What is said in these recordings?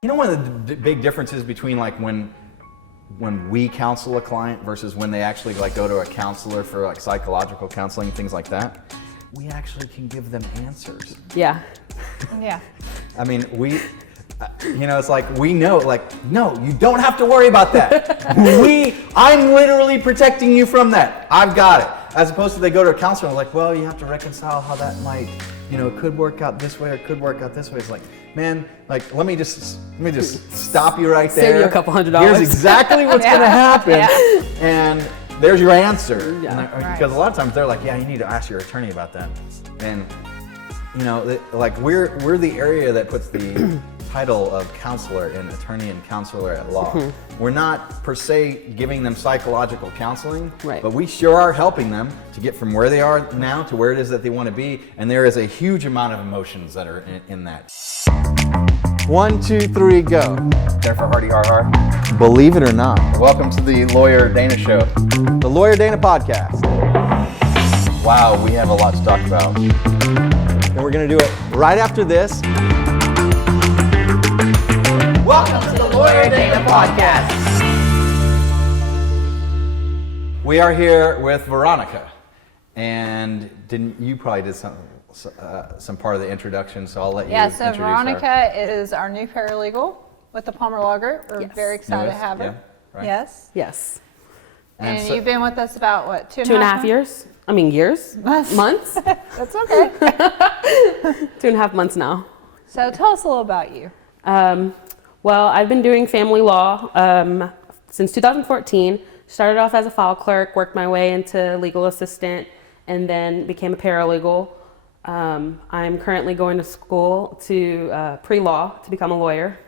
You know, one of the big differences between like when we counsel a client versus when they actually like go to a counselor for like psychological counseling, things like that, we actually can give them answers. Yeah. Yeah. I mean, it's like we know, like, no, you don't have to worry about that. I'm literally protecting you from that. I've got it. As opposed to they go to a counselor and like, well, you have to reconcile how that might, could work out this way or could work out this way. It's like, man, like, let me just stop you right there. Save you a couple $100. Here's exactly what's going to happen. And there's your answer. Yeah. Because a lot of times they're like, yeah, you need to ask your attorney about that. And, like we're the area that puts the title of counselor in attorney and counselor at law. Mm-hmm. We're not per se giving them psychological counseling, right, but we sure are helping them to get from where they are now to where it is that they want to be. And there is a huge amount of emotions that are in that. 1, 2, 3, go. Jennifer Hardy, RR. Believe it or not, welcome to the Lawyer Dana Show, the Lawyer Dana podcast. Wow, we have a lot to talk about. And we're going to do it right after this. Welcome to the Lawyer Dana podcast. We are here with Veronica, and you probably did some part of the introduction, so I'll let you introduce her. Yeah, so Veronica is our new paralegal with the Palmer Law Group. We're very excited to have her. Yeah, right. Yes. Yes. And so, you've been with us about, what, 2.5 years? I mean, years? Months? That's okay. 2.5 months now. So tell us a little about you. Well, I've been doing family law since 2014. Started off as a file clerk, worked my way into legal assistant, and then became a paralegal. I'm currently going to school to pre-law to become a lawyer.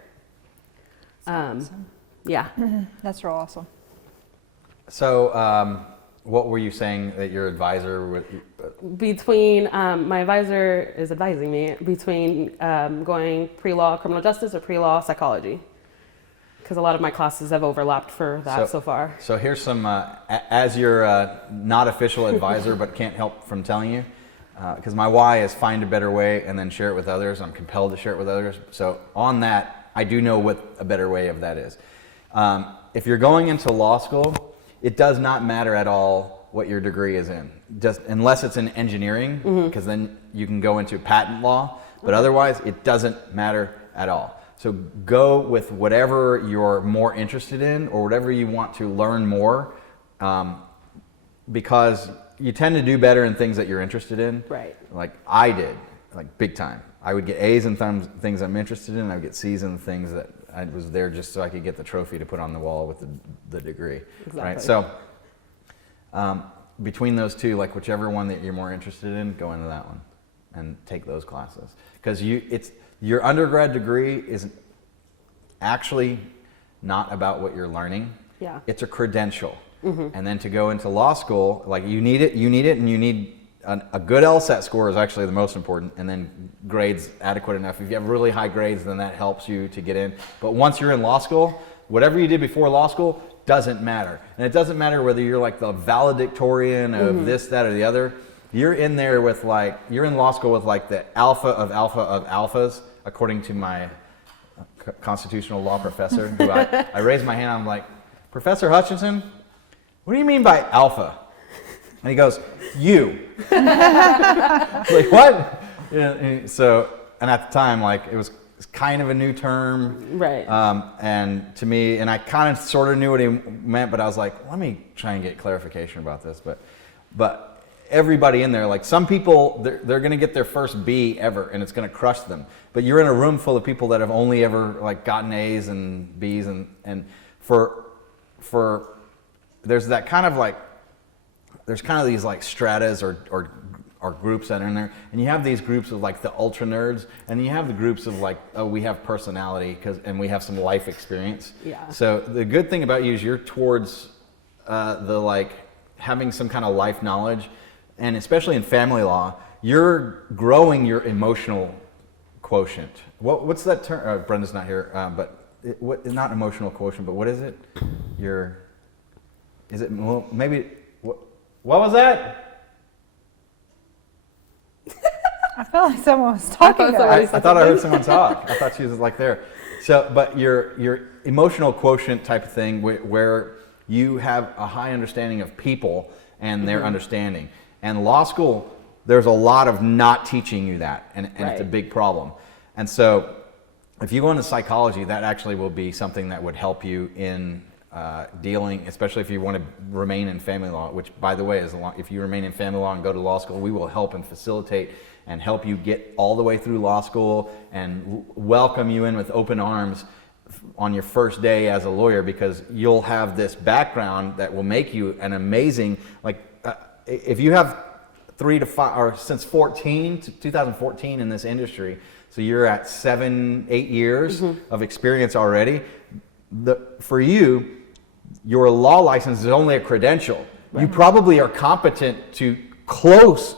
Awesome. Yeah. Mm-hmm. That's real awesome. So, what were you saying that your advisor would? Between, my advisor is advising me between going pre-law criminal justice or pre-law psychology, because a lot of my classes have overlapped for that so far. So here's some, as your not official advisor, but can't help from telling you, because my why is find a better way and then share it with others. I'm compelled to share it with others. So on that, I do know what a better way of that is. If you're going into law school, it does not matter at all what your degree is in, just unless it's in engineering, because then you can go into patent law, but otherwise it doesn't matter at all. So go with whatever you're more interested in or whatever you want to learn more, because you tend to do better in things that you're interested in. Right. Like I did, like big time. I would get A's in things I'm interested in, and I would get C's in things that I was there just so I could get the trophy to put on the wall with the degree. Exactly. Right? So between those two, like whichever one that you're more interested in, go into that one and take those classes. Because your undergrad degree is actually not about what you're learning. Yeah. It's a credential. And then to go into law school, like you need it, and you need a good LSAT score is actually the most important, and then grades adequate enough. If you have really high grades, then that helps you to get in. But once you're in law school, whatever you did before law school doesn't matter. And it doesn't matter whether you're like the valedictorian of this, that, or the other. You're in there with you're in law school with like the alpha of alphas, according to my constitutional law professor, who I raised my hand, I'm like, Professor Hutchinson, what do you mean by alpha? And he goes, you. Like, what? Yeah, and at the time, like, it was kind of a new term. Right. And to me, and I kind of sort of knew what he meant, but I was like, let me try and get clarification about this. But everybody in there, like some people, they're going to get their first B ever, and it's going to crush them. But you're in a room full of people that have only ever like gotten A's and B's, and for there's that kind of like, there's kind of these like stratas or groups that are in there, and you have these groups of like the ultra nerds, and you have the groups of like, oh, we have personality and we have some life experience. Yeah. So the good thing about you is you're towards the like having some kind of life knowledge, and especially in family law, you're growing your emotional quotient. What's that term? Brenda's not here, but not emotional quotient, but what is it? Maybe. What was that? I feel like someone was talking thought about somebody I thought I heard someone talk. I thought she was like there. So, but your emotional quotient type of thing, where you have a high understanding of people and their understanding. And law school, there's a lot of not teaching you that, and it's a big problem. And so, if you go into psychology, that actually will be something that would help you in dealing, especially if you want to remain in family law, which, by the way, if you remain in family law and go to law school, we will help and facilitate and help you get all the way through law school and welcome you in with open arms on your first day as a lawyer, because you'll have this background that will make you an amazing, if you have 3 to 5, or since 2014 in this industry, so you're at 7-8 years of experience already. For you, your law license is only a credential. Right. You probably are competent to close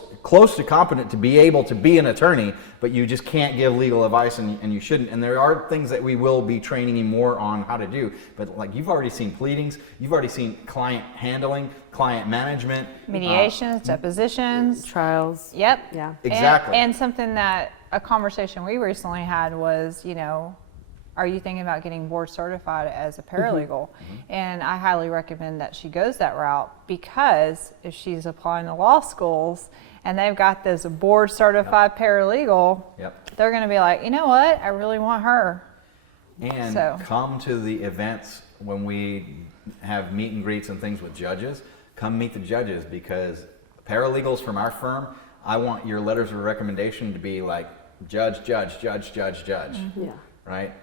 to competent to be able to be an attorney, but you just can't give legal advice, and you shouldn't. And there are things that we will be training you more on how to do. But like, you've already seen pleadings, you've already seen client handling, client management, mediations, depositions, trials. Yep. Yeah. Exactly. And something that a conversation we recently had was, are you thinking about getting board certified as a paralegal? And I highly recommend that she goes that route, because if she's applying to law schools and they've got this board certified paralegal, they're going to be like, you know what, I really want her. And come to the events when we have meet and greets and things with judges. Come meet the judges, because paralegals from our firm, I want your letters of recommendation to be like judge, judge, judge, judge, judge. Yeah. Right?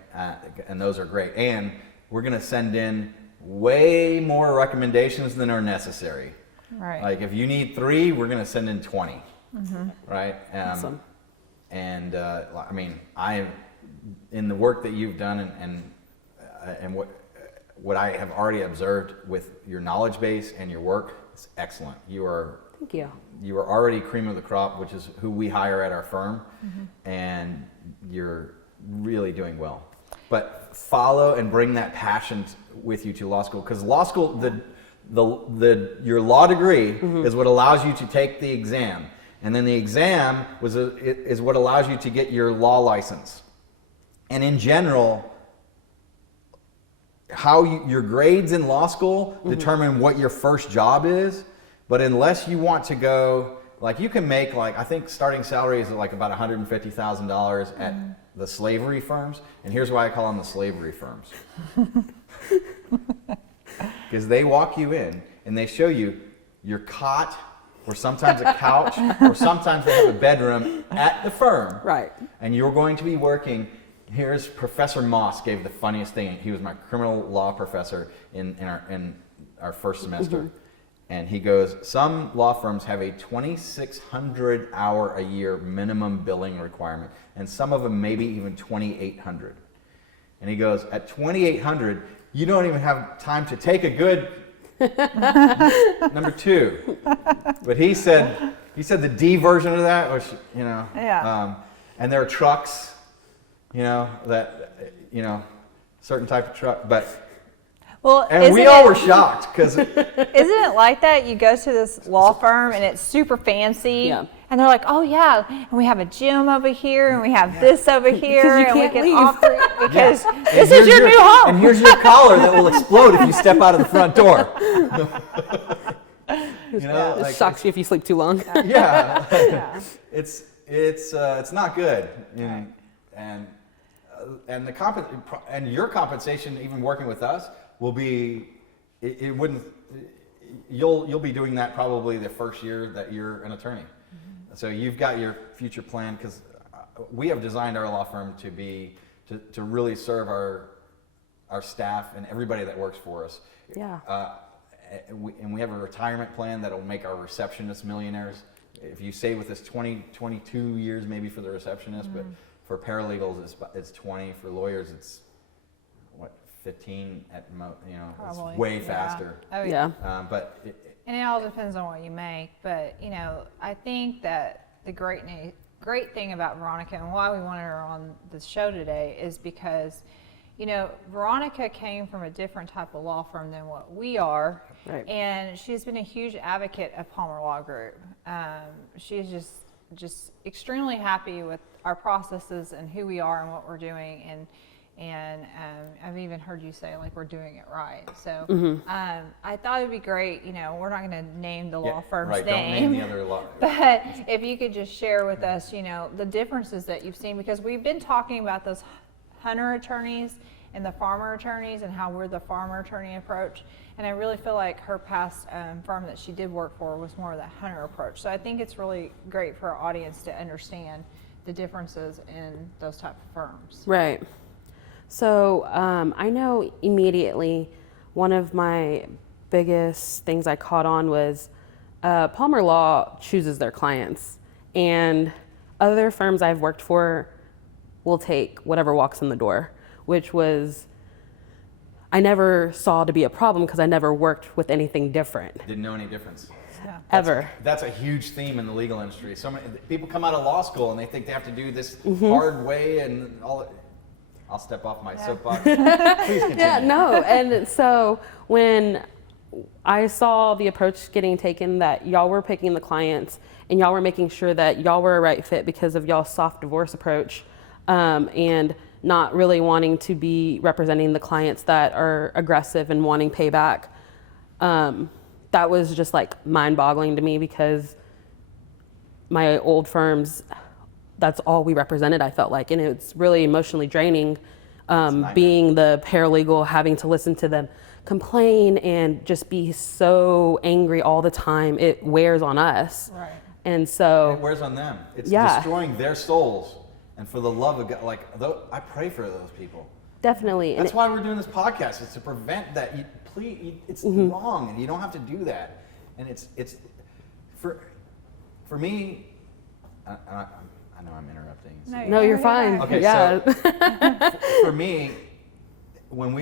And those are great. And we're going to send in way more recommendations than are necessary. Right. Like, if you need 3, we're going to send in 20. Right? Awesome. And I mean, in the work that you've done and what I have already observed with your knowledge base and your work, it's excellent. Thank you. You are already cream of the crop, which is who we hire at our firm, and you're really doing well. But follow and bring that passion with you to law school, because law school, your law degree is what allows you to take the exam, and then the exam is what allows you to get your law license. And in general, your grades in law school determine what your first job is. But unless you want to go, like, you can make, like, I think starting salary is like about $150,000 at the slavery firms. And here's why I call them the slavery firms. Because they walk you in and they show you your cot, or sometimes a couch, or sometimes they have a bedroom at the firm. Right. And you're going to be working. Here's Professor Moss gave the funniest thing. He was my criminal law professor in our first semester. And he goes, some law firms have a 2,600 hour a year minimum billing requirement, and some of them maybe even 2,800. And he goes, at 2,800, you don't even have time to take a good number 2. But he said the D version of that, which, and there are trucks, certain type of truck, but. Well, and we all were shocked, because isn't it like that? You go to this law firm and it's super fancy, and they're like, "Oh yeah, and we have a gym over here, and we have this over here, and we can offer it because this is your new home." And here's your collar that will explode if you step out of the front door. It shocks you if you sleep too long. It's not good, and your compensation, even working with us, will be, you'll be doing that probably the first year that you're an attorney. So you've got your future plan, because we have designed our law firm to really serve our staff and everybody that works for us. And we have a retirement plan that'll make our receptionists millionaires. If you stay with us 22 years maybe for the receptionist, but for paralegals it's 20. For lawyers it's 15 at most. It's way faster. Oh yeah. And it all depends on what you make. But I think that the great thing about Veronica, and why we wanted her on the show today, is because Veronica came from a different type of law firm than what we are. Right. And she's been a huge advocate of Palmer Law Group. She's just just extremely happy with our processes and who we are and what we're doing, and I've even heard you say like we're doing it right. So I thought it'd be great. You know, we're not going to name the law firm's right, name, don't name the other law. but if you could just share with us, you know, the differences that you've seen, because we've been talking about those hunter attorneys and the farmer attorneys and how we're the farmer attorney approach. And I really feel like her past firm that she did work for was more of that hunter approach. So I think it's really great for our audience to understand the differences in those type of firms. Right. So I know immediately one of my biggest things I caught on was Palmer Law chooses their clients, and other firms I've worked for will take whatever walks in the door, which was I never saw to be a problem because I never worked with anything different. Didn't know any difference. Yeah. Ever. That's a huge theme in the legal industry. So many people come out of law school and they think they have to do this hard way and all. I'll step off my soapbox. Please continue. Yeah, no. And so when I saw the approach getting taken that y'all were picking the clients and y'all were making sure that y'all were a right fit because of y'all's soft divorce approach, and not really wanting to be representing the clients that are aggressive and wanting payback, that was just like mind-boggling to me, because my old firms, that's all we represented, I felt like, and it's really emotionally draining, being the paralegal, having to listen to them complain and just be so angry all the time. It wears on us. Right. And so It wears on them. It's Yeah. destroying their souls. And for the love of God, like, I pray for those people. definitely. And That's why we're doing this podcast, is to prevent that. It's wrong, and you don't have to do that. And it's for me. I know I'm interrupting. no, you're fine. Okay, yeah. so for me, when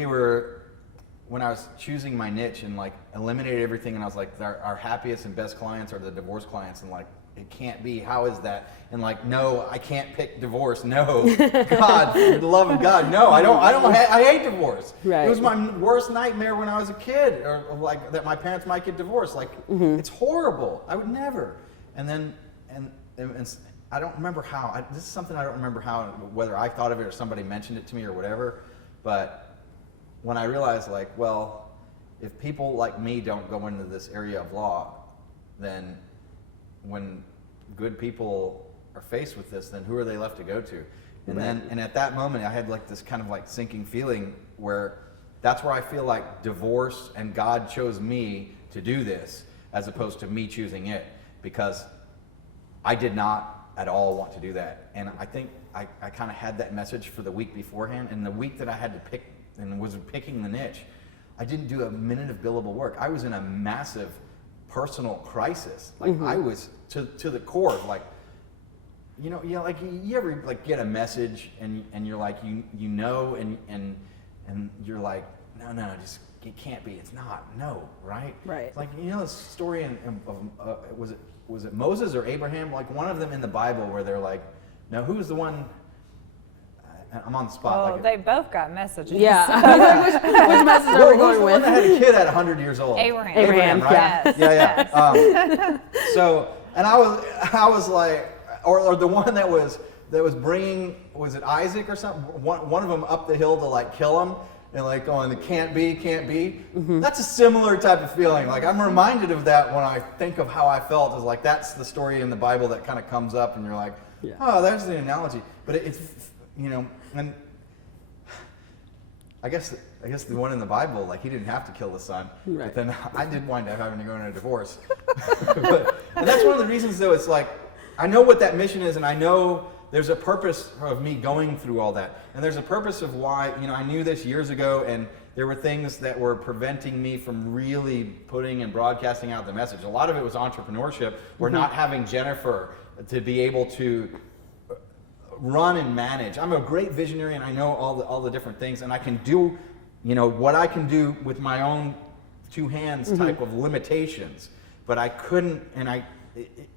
I was choosing my niche and like eliminated everything, and I was like, our happiest and best clients are the divorce clients, and like, it can't be. How is that? And like, no, I can't pick divorce. No, God, for the love of God, no, I hate divorce. Right. It was my worst nightmare when I was a kid, or like that my parents might get divorced. Like, it's horrible. I would never. And then, and I don't remember how. This is something I don't remember how, whether I thought of it or somebody mentioned it to me or whatever. But when I realized, like, well, if people like me don't go into this area of law, then when good people are faced with this, then who are they left to go to? And at that moment, I had like this kind of like sinking feeling where that's where I feel like divorce and God chose me to do this as opposed to me choosing it, because I did not at all want to do that. And I think I kind of had that message for the week beforehand, and the week that I had to pick and was picking the niche, I didn't do a minute of billable work. I was in a massive personal crisis. Like I was to the core, like, like you ever like get a message and you're like, you know, and you're like, no, just, it can't be, it's not, no, right? Right. It's like, this story was it Moses or Abraham? Like one of them in the Bible where they're like, no, who's the one? I'm on the spot. Well, they both got messages. Yeah. Which message are we Who's going the one with? that had a kid at 100 years old? Abraham, right? yes. Yeah. So, and I was like, or the one that was bringing, was it Isaac or something? One of them up the hill to like kill him, and like going, it can't be. That's a similar type of feeling. Like I'm reminded of that when I think of how I felt. Is like that's the story in the Bible that kind of comes up, and you're like, oh, there's the analogy. But it's and I guess the one in the Bible, like he didn't have to kill the son, right. But then I did wind up having to go into a divorce. And that's one of the reasons, though. It's like I know what that mission is, and I know there's a purpose of me going through all that, and there's a purpose of why. I knew this years ago, and there were things that were preventing me from really putting and broadcasting out the message. A lot of it was entrepreneurship, or not having Jennifer to be able to run and manage. I'm a great visionary, and I know all the different things, and I can do, what I can do with my own two hands type of limitations. But I couldn't, and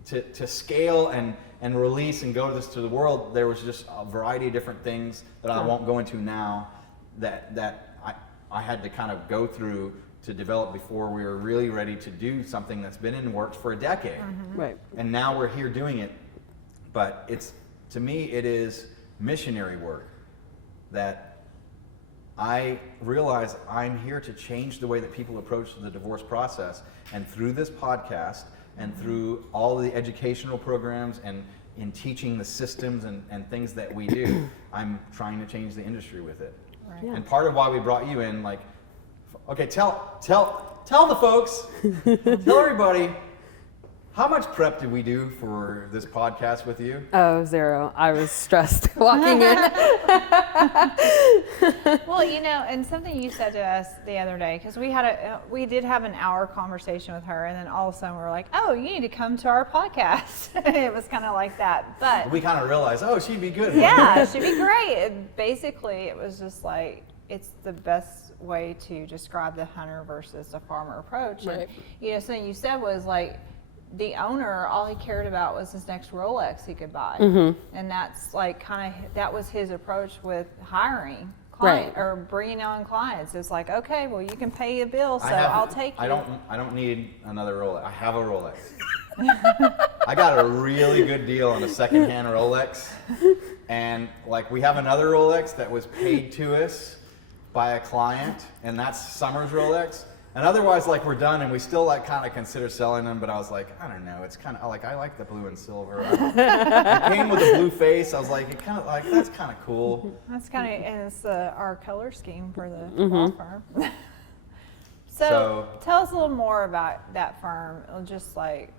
to scale and release and go to the world, there was just a variety of different things that I won't go into now that I had to kind of go through to develop before we were really ready to do something that's been in the works for a decade. Right. And now we're here doing it but to me, it is missionary work that I realize I'm here to change the way that people approach the divorce process. And through this podcast and through all of the educational programs and in teaching the systems and things that we do, I'm trying to change the industry with it. Right. Yeah. And part of why we brought you in, like, okay, tell the folks, tell everybody, how much prep did we do for this podcast with you? Oh, zero. I was stressed walking in. Well, you know, and something you said to us the other day, because we did have an hour conversation with her, and then all of a sudden we were like, oh, you need to come to our podcast. It was kind of like that, but We kind of realized, oh, she'd be good. yeah, she'd be great. Basically, it was just like, it's the best way to describe the hunter versus the farmer approach. Right. And, you know, something you said was like, the owner, all he cared about was his next Rolex he could buy. And that's like that was his approach with hiring client or bringing on clients. It's like, okay, well, you can pay a bill, so I'll take you. I don't need another Rolex. I have a Rolex. I got a really good deal on a secondhand Rolex, and like we have another Rolex that was paid to us by a client, and that's Summer's Rolex. And otherwise, like, we're done, and we still like kind of consider selling them. But I was like, I don't know. It's kind of like I like the blue and silver. It came with a blue face. I was like, it kind of like that's kind of cool. That's kind of, and it's our color scheme for the law firm. So tell us a little more about that firm, just like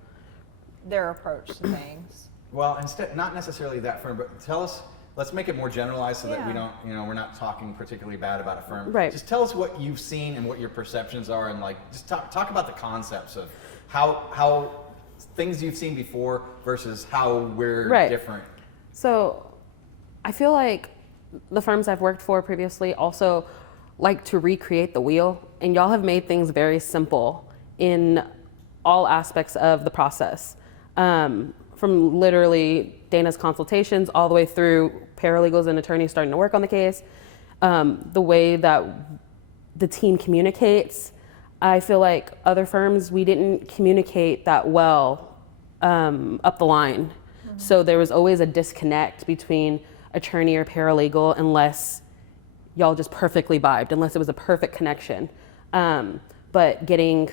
their approach to things. Well, instead, not necessarily that firm, but tell us. Let's make it more generalized so that we Yeah. don't, we're not talking particularly bad about a firm. Right. Just tell us what you've seen and what your perceptions are, and like just talk about the concepts of how things you've seen before versus how we're different. So I feel like the firms I've worked for previously also like to recreate the wheel, and y'all have made things very simple in all aspects of the process. From literally Dana's consultations all the way through paralegals and attorneys starting to work on the case, the way that the team communicates. I feel like other firms, we didn't communicate that well up the line. So there was always a disconnect between attorney or paralegal unless y'all just perfectly vibed, unless it was a perfect connection. But getting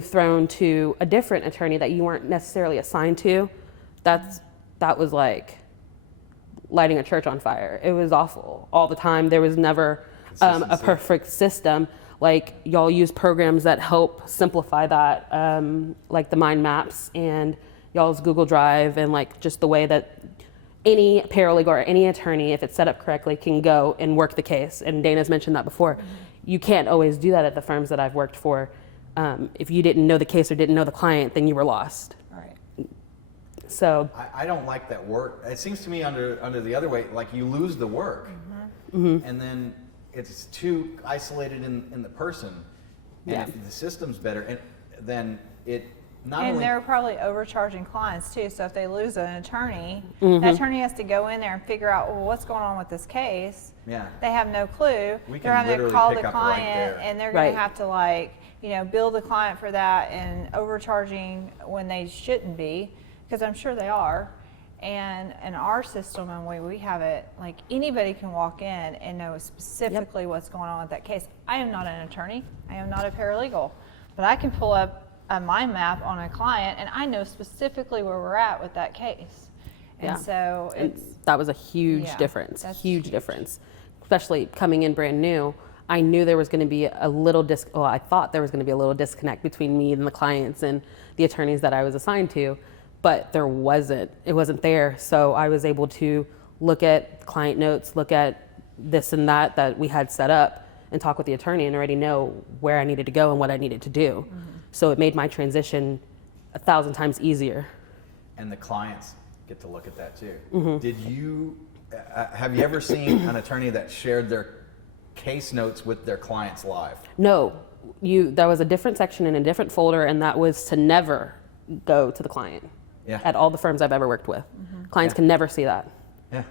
thrown to a different attorney that you weren't necessarily assigned to, that was like lighting a church on fire. It was awful all the time. There was never a perfect system. Like, y'all use programs that help simplify that, like the mind maps and y'all's Google Drive, and like just the way that any paralegal or any attorney, if it's set up correctly, can go and work the case. And Dana's mentioned that before. You can't always do that at the firms that I've worked for. If you didn't know the case or didn't know the client, then you were lost. Right. So I don't like that work. It seems to me under the other way, like you lose the work, and then it's too isolated in the person. And if the system's better, and then it not And only they're probably overcharging clients too. So if they lose an attorney, the attorney has to go in there and figure out, well, what's going on with this case. Yeah. They have no clue. We They're can having to literally call pick the up right client, there. and they're going Right. to have to, like, bill the client for that, and overcharging when they shouldn't be, because I'm sure they are. And in our system and way we have it, like, anybody can walk in and know specifically what's going on with that case. I am not an attorney. I am not a paralegal, but I can pull up a mind map on a client, and I know specifically where we're at with that case. And so it's that was a huge Yeah, difference, that's huge huge. difference. Especially coming in brand new, I knew there was going to be a little I thought there was going to be a little disconnect between me and the clients and the attorneys that I was assigned to, but there wasn't. It wasn't there. So I was able to look at client notes, look at this and that we had set up, and talk with the attorney and already know where I needed to go and what I needed to do. So it made my transition 1,000 times easier. and the clients get to look at that too. Did you have you ever seen an attorney that shared their case notes with their clients live? No, there was a different section in a different folder, and that was to never go to the client. Yeah. At all the firms I've ever worked with. Clients can never see that. Yeah,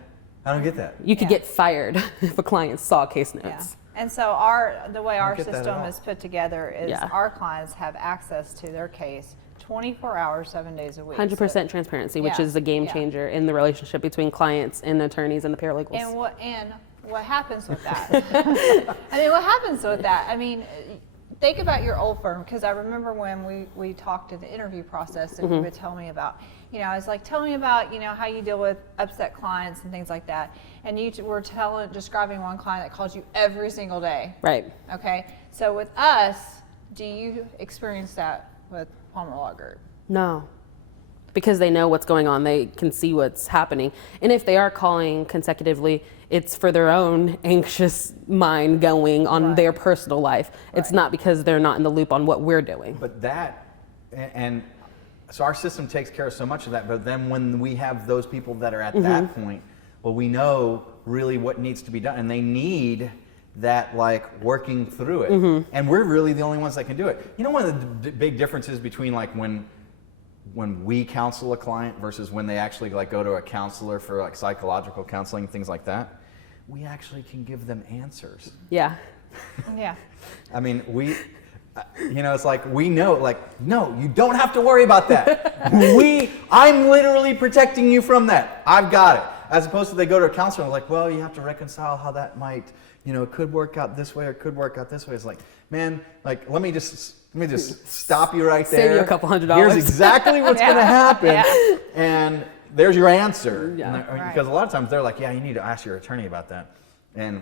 I don't get that. You could Yeah. get fired if a client saw case Yeah. notes. And so the way our get that at system all. is put together is Yeah. our clients have access to their case 24 hours, 7 days a week. 100% transparency, which Yeah, is a game yeah. changer in the relationship between clients and attorneys and the paralegals. And what happens with that? What happens with that? Think about your old firm, because I remember when we talked in the interview process and you would tell me about, I was like, tell me about, how you deal with upset clients and things like that. And you were describing one client that calls you every single day. Right. Okay. So with us, do you experience that with Palmer Law Group? No. Because they know what's going on. They can see what's happening. And if they are calling consecutively, it's for their own anxious mind going on Right. their personal life. It's Right. not because they're not in the loop on what we're doing. But and so our system takes care of so much of that, but then when we have those people that are at that point, well, we know really what needs to be done, and they need that like working through it. And we're really the only ones that can do it. One of the big differences between like when we counsel a client versus when they actually like go to a counselor for like psychological counseling, things like that, we actually can give them answers. Yeah. Yeah. It's like we know, like, no, you don't have to worry about that. I'm literally protecting you from that. I've got it. As opposed to they go to a counselor and like, well, you have to reconcile how that might, it could work out this way or it could work out this way. It's like, man, like, let me just stop you right there. Save you a couple $100. Here's exactly what's going to happen. Yeah. And there's your answer. Yeah. Right. Because a lot of times they're like, yeah, you need to ask your attorney about that. And,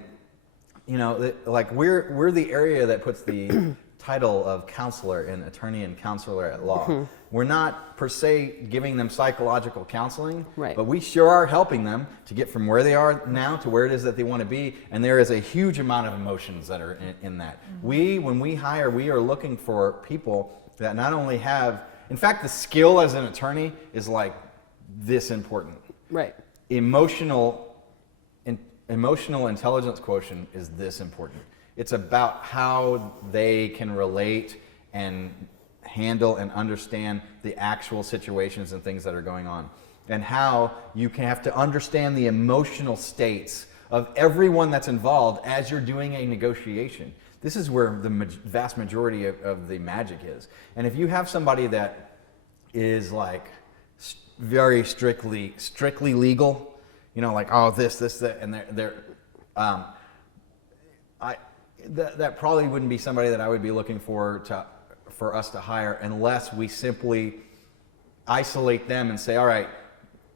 like we're the area that puts the title of counselor and attorney and counselor at law. We're not per se giving them psychological counseling, Right. but we sure are helping them to get from where they are now to where it is that they want to be. And there is a huge amount of emotions that are in that. When we hire, we are looking for people that not only have, in fact, the skill as an attorney is like this important. Right. Emotional intelligence quotient is this important. It's about how they can relate and handle and understand the actual situations and things that are going on, and how you can have to understand the emotional states of everyone that's involved as you're doing a negotiation. This is where the vast majority of the magic is. And if you have somebody that is like very strictly legal, like, oh, this, that, and that probably wouldn't be somebody that I would be looking for us to hire, unless we simply isolate them and say, all right,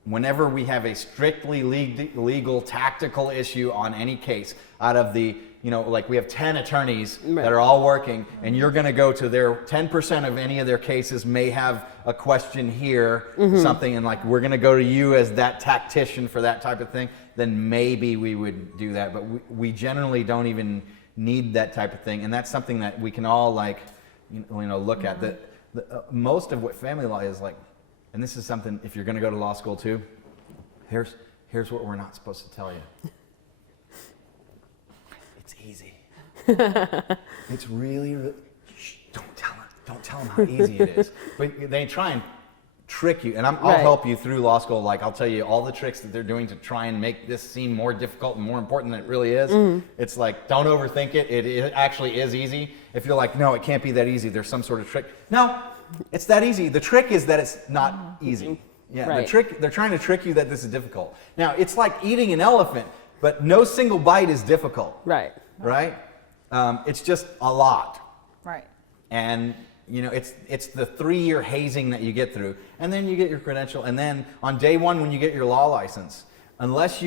whenever we have a strictly legal tactical issue on any case, out of the, like we have 10 attorneys Right. that are all working, and you're going to go to their 10% of any of their cases may have a question here, something, and like we're going to go to you as that tactician for that type of thing, then maybe we would do that. But we generally don't even need that type of thing, and that's something that we can all like, look at. That most of what family law is like, and this is something, if you're going to go to law school too, here's what we're not supposed to tell you. It's easy. It's really, shh, don't tell them how easy it is. But they try and trick you, and I'll Right. help you through law school. Like, I'll tell you all the tricks that they're doing to try and make this seem more difficult and more important than it really is. It's like, don't overthink it. It actually is easy. If you're like, no, it can't be that easy, there's some sort of trick. No, it's that easy. The trick is that it's not easy. Yeah, Right. they're trying to trick you that this is difficult. Now, it's like eating an elephant, but no single bite is difficult, Right. right? It's just a lot. Right. And it's the 3-year hazing that you get through, and then you get your credential, and then on day one when you get your law license, unless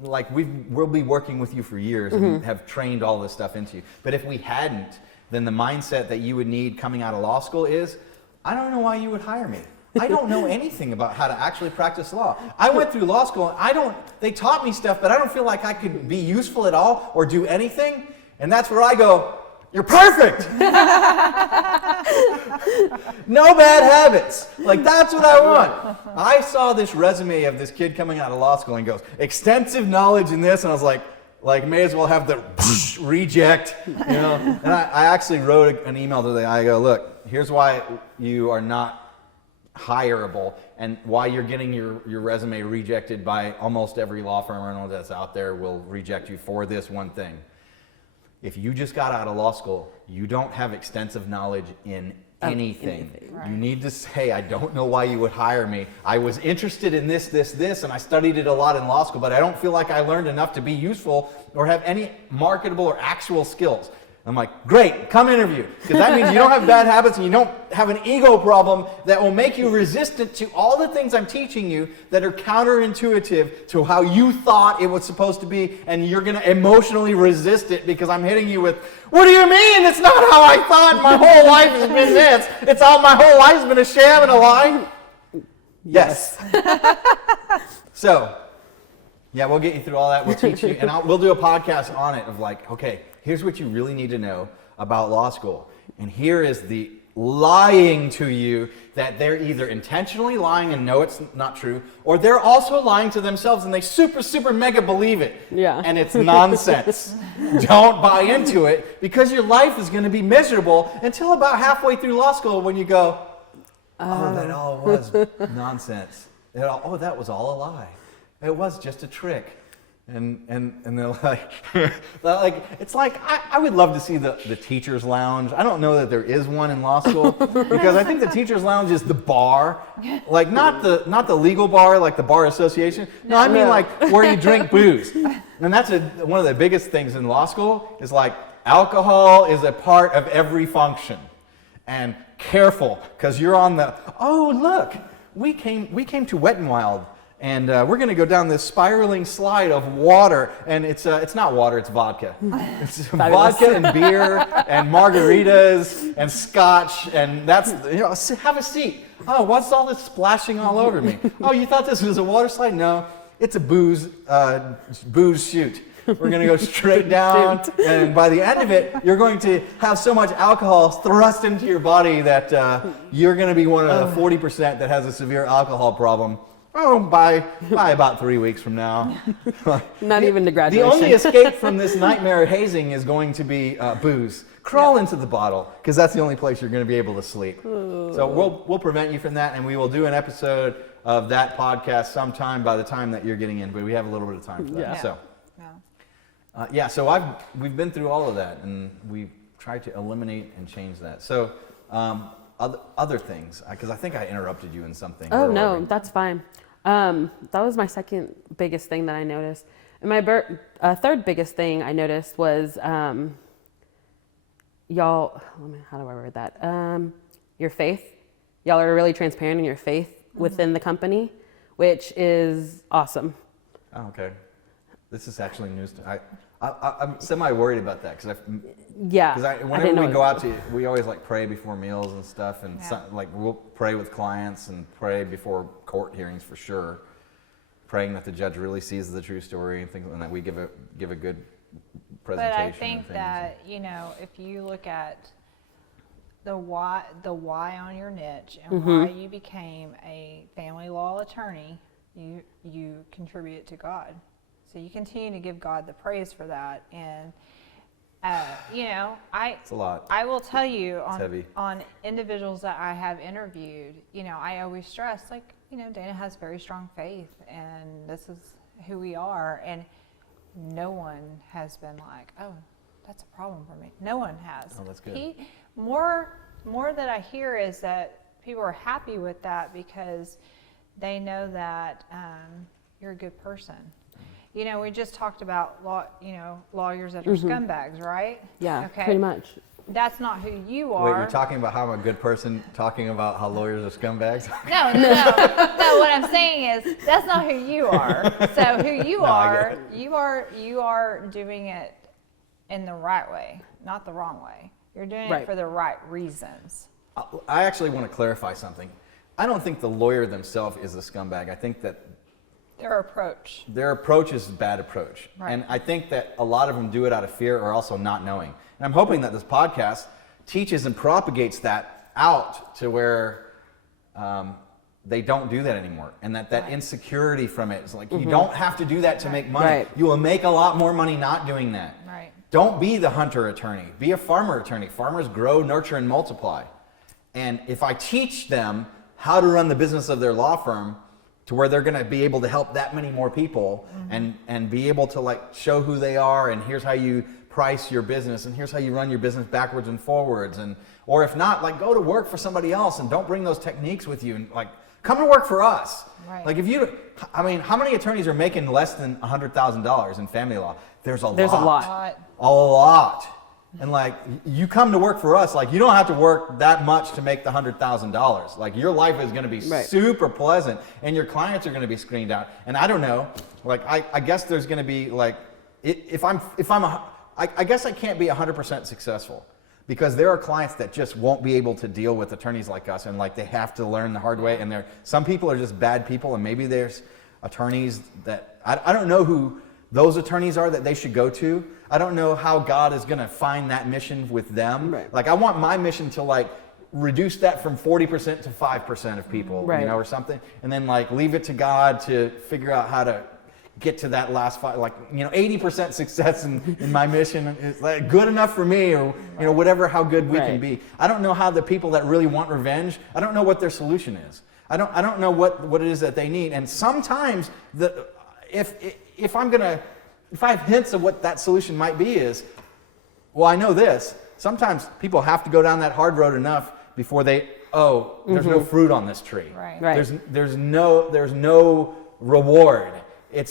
we'll be working with you for years and have trained all this stuff into you. But if we hadn't, then the mindset that you would need coming out of law school is, I don't know why you would hire me. I don't know anything about how to actually practice law. I went through law school and they taught me stuff, but I don't feel like I could be useful at all or do anything. And that's where I go, you're perfect. No bad habits. Like, that's what I want. I saw this resume of this kid coming out of law school and goes, extensive knowledge in this. And I was like may as well have the reject, And I actually wrote an email to the guy. I go, look, here's why you are not hireable and why you're getting your resume rejected by almost every law firm I know that's out there will reject you for this one thing. If you just got out of law school, you don't have extensive knowledge in anything. Right. You need to say, I don't know why you would hire me. I was interested in this, and I studied it a lot in law school, but I don't feel like I learned enough to be useful or have any marketable or actual skills. I'm like, great, come interview. Because that means you don't have bad habits and you don't have an ego problem that will make you resistant to all the things I'm teaching you that are counterintuitive to how you thought it was supposed to be, and you're going to emotionally resist it because I'm hitting you with, what do you mean? It's not how I thought. My whole life has been this. It's all my whole life's been a sham and a lie. Yes. So, yeah, we'll get you through all that. We'll teach you, and we'll do a podcast on it of like, okay, here's what you really need to know about law school. And here is the lying to you that they're either intentionally lying and know it's not true, or they're also lying to themselves and they super mega believe it. Yeah. And it's nonsense. Don't buy into it, because your life is going to be miserable until about halfway through law school when you go, oh, that all was nonsense. That was all a lie. It was just a trick. And they're like, it's like, I would love to see the teacher's lounge. I don't know that there is one in law school, because I think the teacher's lounge is the bar, like not the legal bar, like the bar association. No, I mean like where you drink booze. And that's one of the biggest things in law school is like alcohol is a part of every function. And careful, because you're on the, oh look, we came to Wet n Wild. And we're going to go down this spiraling slide of water, and it's not water, it's vodka. It's vodka and beer and margaritas and scotch, and that's, have a seat. Oh, what's all this splashing all over me? Oh, you thought this was a water slide? No, it's a booze chute. We're going to go straight down, and by the end of it, you're going to have so much alcohol thrust into your body that you're going to be one of the 40% that has a severe alcohol problem. Oh, by about 3 weeks from now. Not even to graduation. The only escape from this nightmare of hazing is going to be booze. Crawl into the bottle, because that's the only place you're going to be able to sleep. So we'll prevent you from that, and we will do an episode of that podcast sometime by the time that you're getting in, but we have a little bit of time for that. Yeah. So, so we've been through all of that, and we've tried to eliminate and change that. So other things, because I think I interrupted you in something. Oh, no, that's fine. That was my second biggest thing that I noticed. And my third biggest thing I noticed was y'all, how do I word that? Your faith. Y'all are really transparent in your faith within the company, which is awesome. Oh, okay. This is actually news to I'm semi-worried about that, because whenever we go out we always like pray before meals and stuff, and we'll pray with clients and pray before court hearings for sure, praying that the judge really sees the true story and things, and that we give a good presentation. But I think that if you look at the why on your niche and why you became a family law attorney, you contribute to God. So you continue to give God the praise for that, and it's a lot. I will tell you heavy. On individuals that I have interviewed, I always stress Dana has very strong faith, and this is who we are, and no one has been like, oh, that's a problem for me. No one has. Oh, that's good. More that I hear is that people are happy with that because they know that you're a good person. We just talked about lawyers that are scumbags, right? Yeah, okay. pretty much. That's not who you are. Wait, you're talking about how I'm a good person, talking about how lawyers are scumbags? No. No, what I'm saying is that's not who you are. So who you are, you are doing it in the right way, not the wrong way. You're doing it for the right reasons. I actually want to clarify something. I don't think the lawyer themselves is a scumbag. I think that their approach is a bad approach. Right. And I think that a lot of them do it out of fear or also not knowing. And I'm hoping that this podcast teaches and propagates that out to where they don't do that anymore. And that insecurity from it is like, you don't have to do that to make money. Right. You will make a lot more money not doing that. Right. Don't be the hunter attorney. Be a farmer attorney. Farmers grow, nurture, and multiply. And if I teach them how to run the business of their law firm to where they're going to be able to help that many more people and be able to show who they are, and here's how you price your business, and here's how you run your business backwards and forwards, and or if not, like, go to work for somebody else and don't bring those techniques with you, and like, come to work for us. Right. Like, if you, I mean, how many attorneys are making less than $100,000 in family law? There's a There's a lot. a lot. And like, you come to work for us, like, you don't have to work that much to make the $100,000. Like, your life is going to be Right. super pleasant, and your clients are going to be screened out. And I don't know, like, I guess there's going to be like, I guess I can't be 100% successful, because there are clients that just won't be able to deal with attorneys like us, and like, they have to learn the hard way. And some people are just bad people, and maybe there's attorneys that I don't know who those attorneys are that they should go to. I don't know how God is going to find that mission with them. Right. Like, I want my mission to like reduce that from 40% to 5% of people, Right. you know, or something, and then like leave it to God to figure out how to get to that last 5, like, you know, 80% success in my mission is like good enough for me, or you know, whatever, how good we can Right. be. I don't know how the people that really want revenge, I don't know what their solution is. I don't know what it is that they need. And sometimes if I have hints of what that solution might be is, well, I know this. Sometimes people have to go down that hard road enough before there's no fruit on this tree. Right. Right. There's no reward. I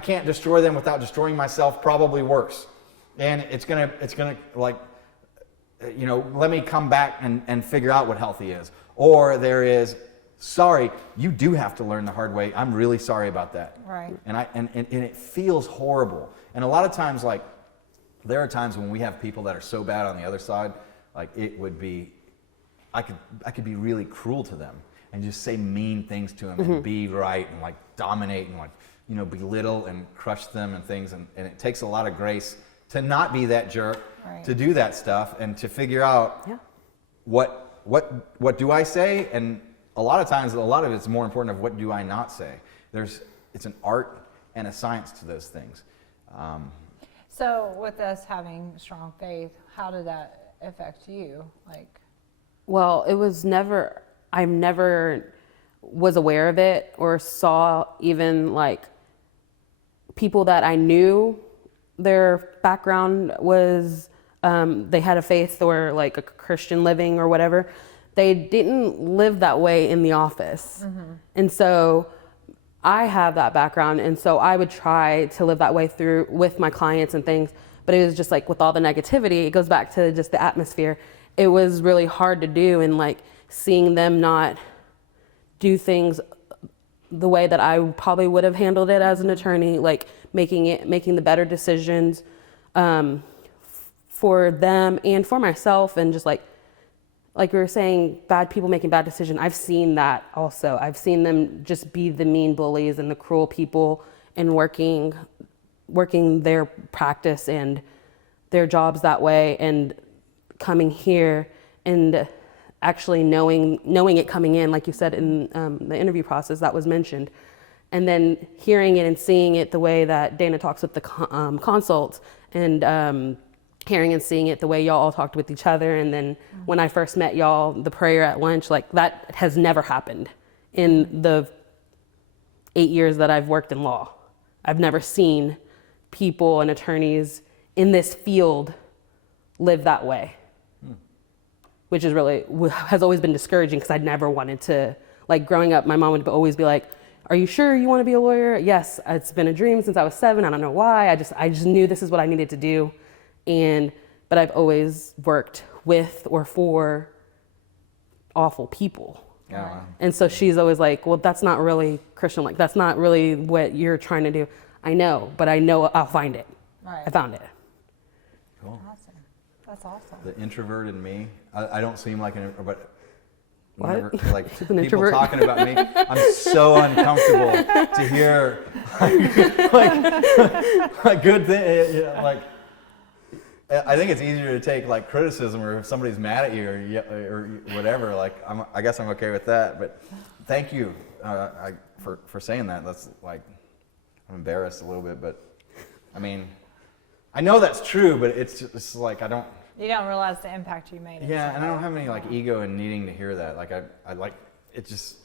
can't destroy them without destroying myself, probably worse. And it's gonna like, you know, let me come back and figure out what healthy is. Or there is, sorry, you do have to learn the hard way. I'm really sorry about that. Right. And it feels horrible. And a lot of times, like, there are times when we have people that are so bad on the other side, like, it would be, I could be really cruel to them and just say mean things to them and be right and like dominate and like, you know, belittle and crush them and things. And it takes a lot of grace to not be that jerk, Right. to do that stuff, and to figure out what do I say. And a lot of times, a lot of it's more important of what do I not say. It's an art and a science to those things. So with us having strong faith, how did that affect you? Like, Well, I never was aware of it or saw even like people that I knew their background was, they had a faith or like a Christian living or whatever. They didn't live that way in the office. And so I have that background. And so I would try to live that way through with my clients and things. But it was just like with all the negativity, it goes back to just the atmosphere. It was really hard to do, and like seeing them not do things the way that I probably would have handled it as an attorney, like making the better decisions for them and for myself, and just like we were saying, bad people making bad decisions. I've seen that also. I've seen them just be the mean bullies and the cruel people, and working their practice and their jobs that way, and coming here and actually knowing it coming in, like you said in the interview process that was mentioned, and then hearing it and seeing it the way that Dana talks with the consults, and hearing and seeing it the way y'all all talked with each other. And then when I first met y'all, the prayer at lunch, like that has never happened in the 8 years that I've worked in law. I've never seen people and attorneys in this field live that way, which is really, has always been discouraging, because I'd never wanted to, like growing up, my mom would always be like, are you sure you want to be a lawyer? Yes, it's been a dream since I was 7. I don't know why. I just knew this is what I needed to do. But I've always worked with or for awful people. Yeah, wow. And so she's always like, well, that's not really Christian. Like, that's not really what you're trying to do. I know, but I know I'll find it. Right. I found it. Cool. Awesome. That's awesome. The introvert in me, I don't seem like an, but What? whenever, like An people introvert? talking about me, I'm so uncomfortable to hear like good thing, you know, like. I think it's easier to take like criticism, or if somebody's mad at you or whatever. Like, I guess I'm okay with that. But thank you for saying that. That's like, I'm embarrassed a little bit, but I mean, I know that's true, but it's like I don't. You don't realize the impact you made. Yeah, and I don't have any like ego in needing to hear that. Like I like it. Just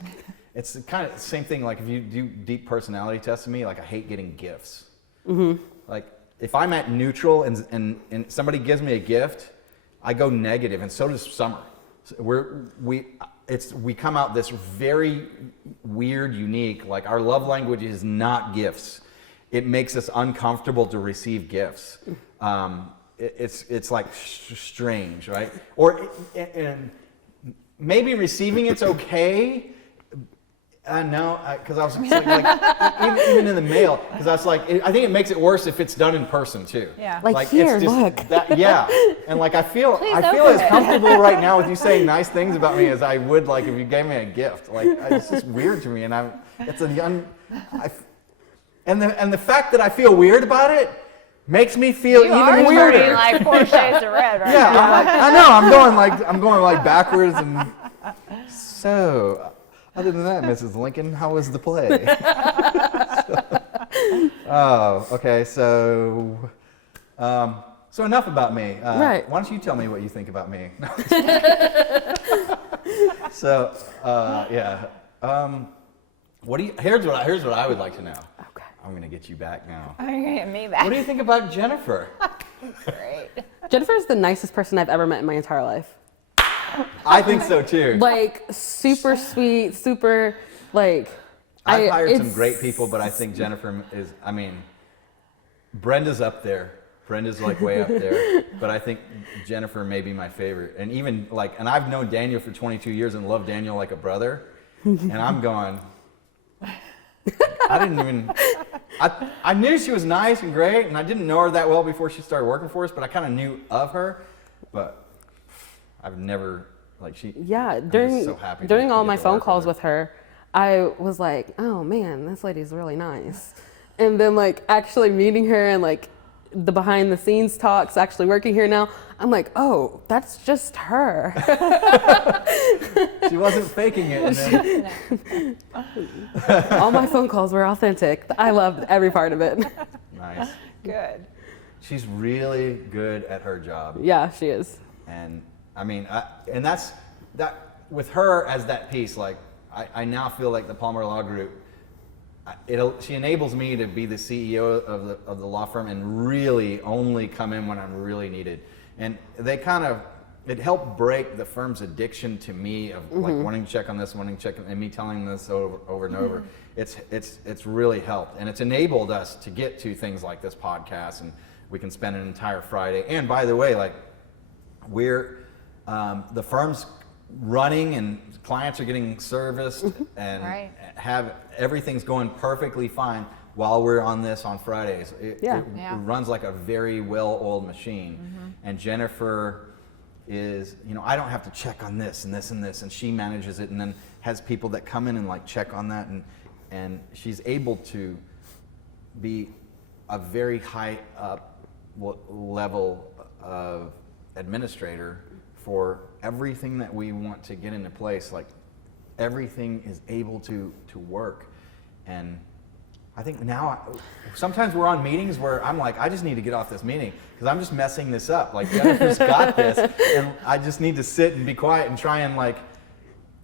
it's kind of the same thing. Like if you do deep personality tests of me, like I hate getting gifts. Like if I'm at neutral and somebody gives me a gift, I go negative, and so does Summer. So we come out this very weird, unique, like our love language is not gifts. It makes us uncomfortable to receive gifts. It's like strange, right? And maybe receiving it's okay. No, because I was like even in the mail, because I was like, I think it makes it worse if it's done in person too. Yeah. Like here, it's just look. Yeah, and like I feel open as it. comfortable right now with you saying nice things about me as I would like if you gave me a gift. Like it's just weird to me, and and the fact that I feel weird about it makes me feel You are even turning weirder. like 4 shades of red right Yeah, now. I'm like, I know, I'm going like backwards and so. Other than that, Mrs. Lincoln, how was the play? Okay. So enough about me. Right. Why don't you tell me what you think about me? Yeah. Here's what I would like to know. Okay. I'm gonna get you back now. I'm gonna get me back. What do you think about Jennifer? Great. Jennifer's the nicest person I've ever met in my entire life. I think so too. Like super sweet, super like. I've hired some it's- great people, but I think Jennifer is. I mean, Brenda's up there. Brenda's like way up there, but I think Jennifer may be my favorite. And even like, and I've known Daniel for 22 years and love Daniel like a brother. And I'm going. I didn't even. I knew she was nice and great, and I didn't know her that well before she started working for us. But I kind of knew of her, but. I've never like she. Yeah, I'm during just so happy during to all get my to phone work calls her. with her, I was like, oh man, this lady's really nice. And then like actually meeting her and like the behind the scenes talks, actually working here now, I'm like, oh, that's just her. She wasn't faking it. And then, All my phone calls were authentic. I loved every part of it. nice. Good. She's really good at her job, Yeah, she is. and I mean, and that's that with her as that piece. Like I now feel like the Palmer Law Group. She enables me to be the CEO of the law firm and really only come in when I'm really needed. And they it helped break the firm's addiction to me of like wanting to check on this, wanting to check, and me telling this over and over. It's really helped, and it's enabled us to get to things like this podcast, and we can spend an entire Friday. And by the way, like we're the firm's running and clients are getting serviced and Right. have everything's going perfectly fine while we're on this on Fridays. It runs like a very well-oiled machine. And Jennifer is, I don't have to check on this and this and this, and she manages it and then has people that come in and like check on that, and she's able to be a very high up level of administrator for everything that we want to get into place. Like everything is able to work. And I think now sometimes we're on meetings where I'm like, I just need to get off this meeting because I'm just messing this up. Like Jennifer's got this, and I just need to sit and be quiet and try and like,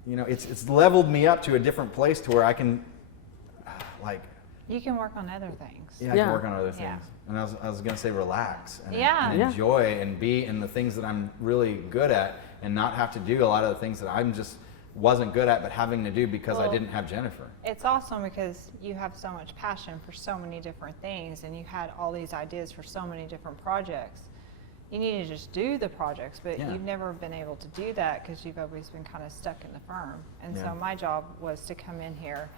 it's leveled me up to a different place to where I can like. You can work on other things. Yeah, I can work on other things. Yeah. And I was going to say relax and, Yeah. and Yeah. enjoy and be in the things that I'm really good at and not have to do a lot of the things that I'm just wasn't good at but having to do because I Well, didn't have Jennifer. It's awesome because you have so much passion for so many different things, and you had all these ideas for so many different projects. You need to just do the projects, but Yeah. you've never been able to do that because you've always been kind of stuck in the firm. And Yeah. so my job was to come in here,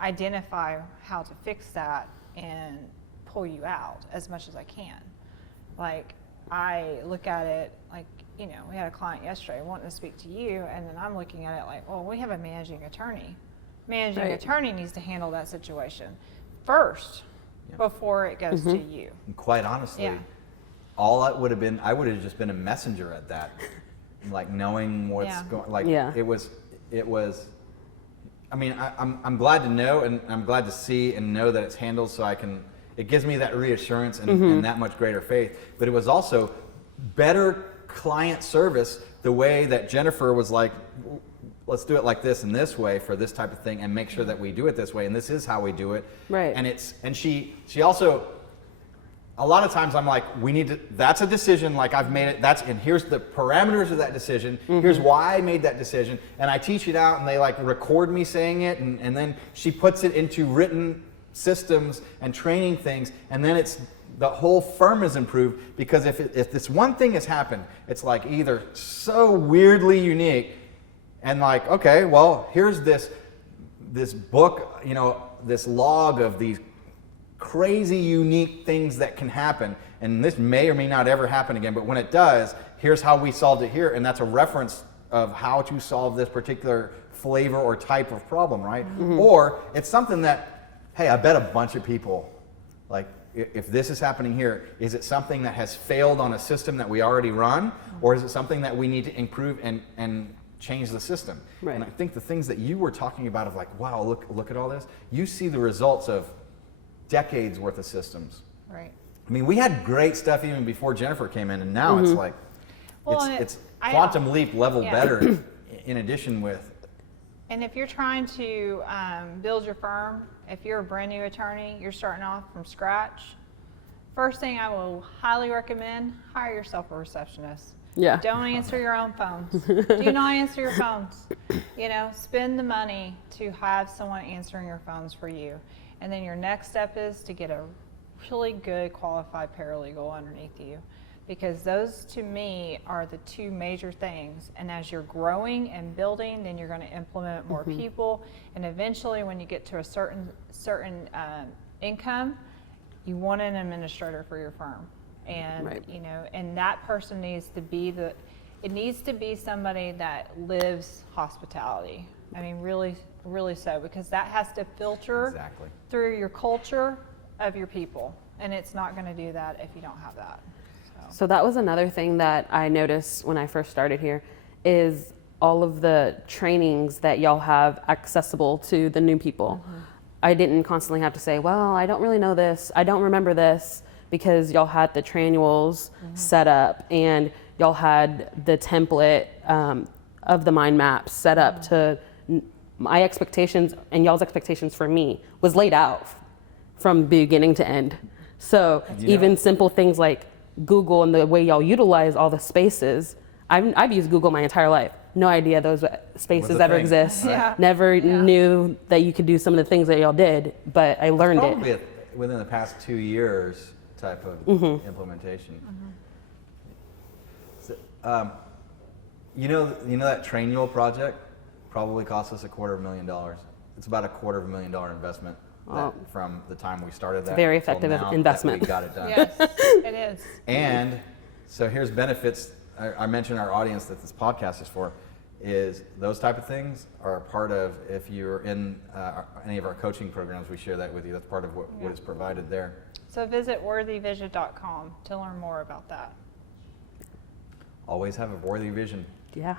identify how to fix that, and pull you out as much as I can. Like, I look at it like, we had a client yesterday wanting to speak to you, and then I'm looking at it like, well, we have a managing attorney. Managing Right. attorney needs to handle that situation first Yeah. before it goes to you. And quite honestly, Yeah. all I would have just been a messenger at that, like knowing what's Yeah. going. Like Yeah. it was. I mean, I'm glad to know, and I'm glad to see and know that it's handled, so I can. It gives me that reassurance and that much greater faith. But it was also better client service the way that Jennifer was like, let's do it like this and this way for this type of thing, and make sure that we do it this way, and this is how we do it. Right. And she also a lot of times I'm like, that's a decision, like I've made it, and here's the parameters of that decision, here's why I made that decision, and I teach it out and they like record me saying it, and then she puts it into written systems and training things, and then the whole firm is improved, because if this one thing has happened, it's like either so weirdly unique, and like, okay, well, here's this book, this log of these crazy unique things that can happen, and this may or may not ever happen again, but when it does, here's how we solved it here, and that's a reference of how to solve this particular flavor or type of problem, right? Or it's something that, hey, I bet a bunch of people, like, if this is happening here, is it something that has failed on a system that we already run, or is it something that we need to improve and change the system? Right. And I think the things that you were talking about of like, wow, look at all this, you see the results of decades worth of systems. Right. I mean, we had great stuff even before Jennifer came in, and now it's like, it's quantum leap level better in addition with. And if you're trying to build your firm, if you're a brand new attorney, you're starting off from scratch, first thing I will highly recommend, hire yourself a receptionist. Yeah. Don't answer your own phones. Do not answer your phones. Spend the money to have someone answering your phones for you. And then your next step is to get a really good qualified paralegal underneath you, because those to me are the two major things. And as you're growing and building, then you're going to implement more people, and eventually when you get to a certain income, you want an administrator for your firm. And Right. And that person needs to be it needs to be somebody that lives hospitality. I mean, really, really so, because that has to filter Exactly. through your culture of your people, and it's not going to do that if you don't have that. So that was another thing that I noticed when I first started here, is all of the trainings that y'all have accessible to the new people. I didn't constantly have to say, well, I don't really know this, I don't remember this, because y'all had the tranuals set up, and y'all had the template of the mind maps set up to my expectations, and y'all's expectations for me was laid out from beginning to end. So even simple things like Google and the way y'all utilize all the spaces, I've used Google my entire life. No idea those spaces ever exist. Yeah. Never knew that you could do some of the things that y'all did, but I learned it. Probably within the past 2 years type of implementation. So, that Trainual project probably cost us $250,000. It's about $250,000 investment from the time we started that. Very effective till now investment. that we got it done. Yes, it is. And so here's benefits. I mentioned our audience that this podcast is for, is those type of things are a part of, if you're in any of our coaching programs, we share that with you. That's part of what is provided there. So visit worthyvision.com to learn more about that. Always have a worthy vision. Yeah.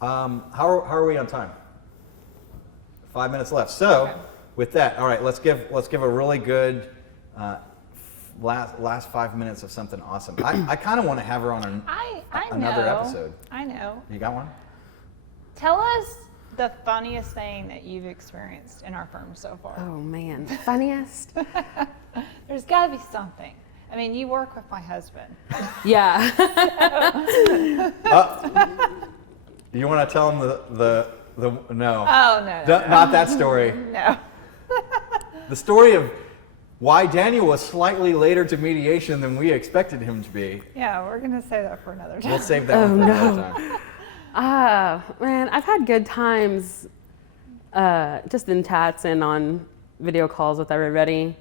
How are we on time? 5 minutes left. So with that, all right, let's give a really good last 5 minutes of something awesome. I kind of want to have her on another episode. I know. You got one? Tell us the funniest thing that you've experienced in our firm so far. Oh man, funniest. There's got to be something. I mean, you work with my husband. Yeah. You want to tell them the no? Oh no. Not that story. No. The story of why Daniel was slightly later to mediation than we expected him to be. Yeah, we're gonna say that for another time. We'll save that one for another time. Man, I've had good times just in chats and on video calls with everybody.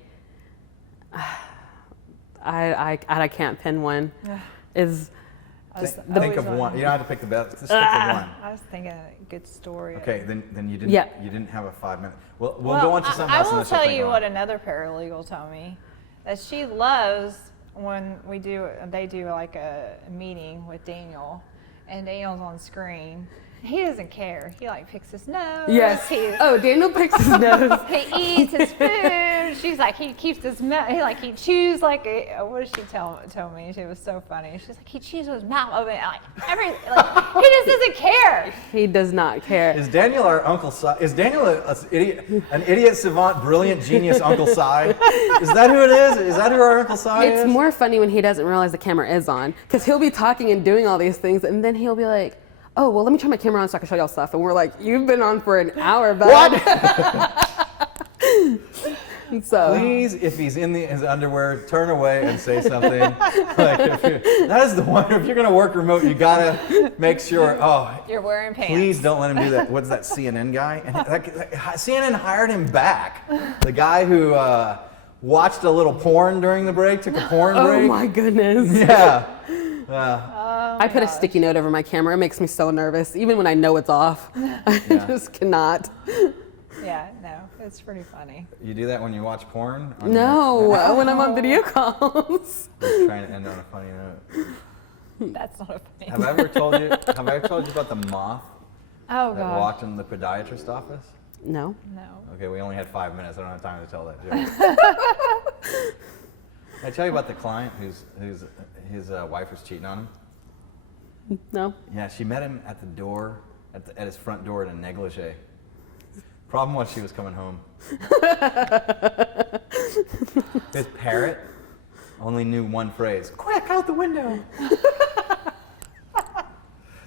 I can't pin one. Think of one. You don't have to pick the best. Just think of one. I was thinking a good story. Okay, then you didn't. Yeah. You didn't have a 5 minute. We'll go on to something I else. will and then tell you something what on. another paralegal told me, that she loves when they do like a meeting with Daniel, and Daniel's on screen. He doesn't care. He like picks his nose. Yes. He, Oh, Daniel picks his nose. he eats his food. She's She's like, he keeps his mouth, he chews like, what did she tell me? She was so funny. She's like, he chews his mouth open, he just doesn't care. He does not care. Is Daniel our Uncle Si? Is Daniel an idiot savant, brilliant genius Uncle Si? Is that who it is? Is that who our Uncle Si is? It's more funny when he doesn't realize the camera is on, because he'll be talking and doing all these things, and then he'll be like, oh, well, let me turn my camera on so I can show y'all stuff. And we're like, you've been on for an hour, bud. What? So Please, if he's in his underwear, turn away and say something. That is the one. If you're going to work remote, you got to make sure, You're wearing pants. please don't let him do that. What's that CNN guy? And CNN hired him back. The guy who watched a little porn during the break, took a porn break. oh my goodness. Yeah. I put a sticky note over my camera. It makes me so nervous, even when I know it's off. I just cannot. Yeah, no, it's pretty funny. You do that when you watch porn? No, when I'm on video calls. You're trying to end on a funny note. That's not a funny. Have I ever told you about the moth Oh that god. walked in the podiatrist office? No. No. Okay, we only had 5 minutes. I don't have time to tell that joke. Can I tell you about the client whose his wife was cheating on him? No. Yeah, she met him at the door, at his front door in a negligee. Problem was she was coming home. His parrot only knew one phrase: "Quick, out the window!"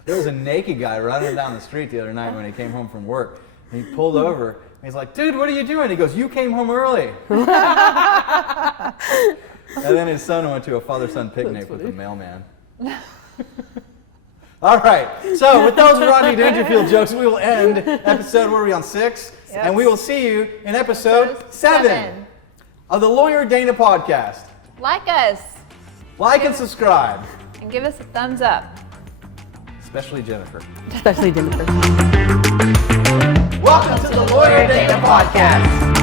There was a naked guy running down the street the other night when he came home from work. And he pulled over. And he's like, "Dude, what are you doing?" He goes, "You came home early." And then his son went to a father-son picnic with the mailman. All right, so with those Rodney Dangerfield jokes, we will end episode, what are we on, 6? Yes. And we will see you in episode 7 of the Lawyer Dana podcast. Like us Like and subscribe, and give us a thumbs up. especially Jennifer. Especially Jennifer. Welcome to the Lawyer Dana podcast.